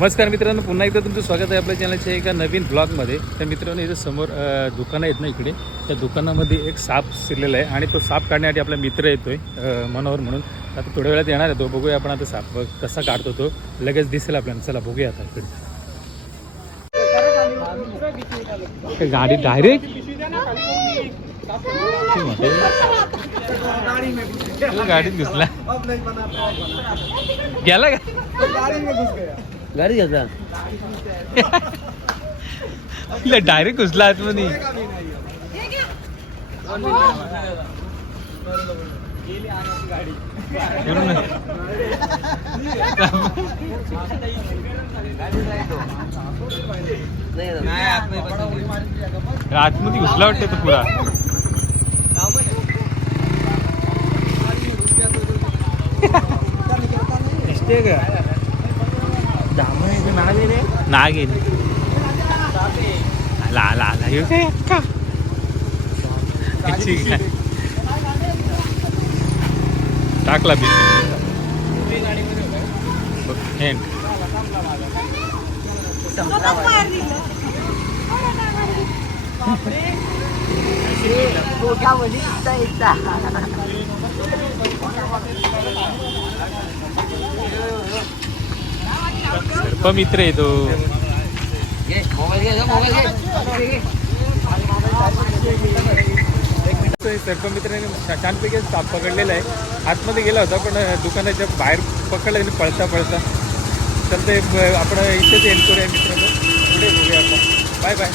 नमस्कार मित्रांनो पुन्हा एकदा तुमचं स्वागत आहे आपल्या चॅनलच्या एका नवीन ब्लॉगमध्ये. तर मित्रांनो इथं समोर दुकानं आहेत ना इकडे. त्या दुकानामध्ये एक साप शिरलेला आहे आणि तो साप काढण्यासाठी आपला मित्र येतोय मनोहर म्हणून. आता थोड्या वेळात येणार आहे तो बघूया आपण आता साप कसा काढतो तो. लगेच दिसेल आपल्याला. चला बघूया आता इकडे. गाडी डायरेक्ट गाडीत घुसला. गेला का? गाडी घ्यायचा डायरेक्ट घुसला आतमध्ये. आतमध्ये घुसला वाटतं तो पुरा. दिसते का? नाग येईल आला आला आला ह्यो काय अक्का? याची काय? टाकला बी मित्र आहे तो मोबाईल मित्राने छानपैकी साप पकडलेला आहे. आतमध्ये गेला होता पण दुकानाच्या बाहेर पकडला आणि पळता पळता. तर ते आपण इथेच एन्ड करूया मित्रांनो. पुढे बघूया आपण. Bye bye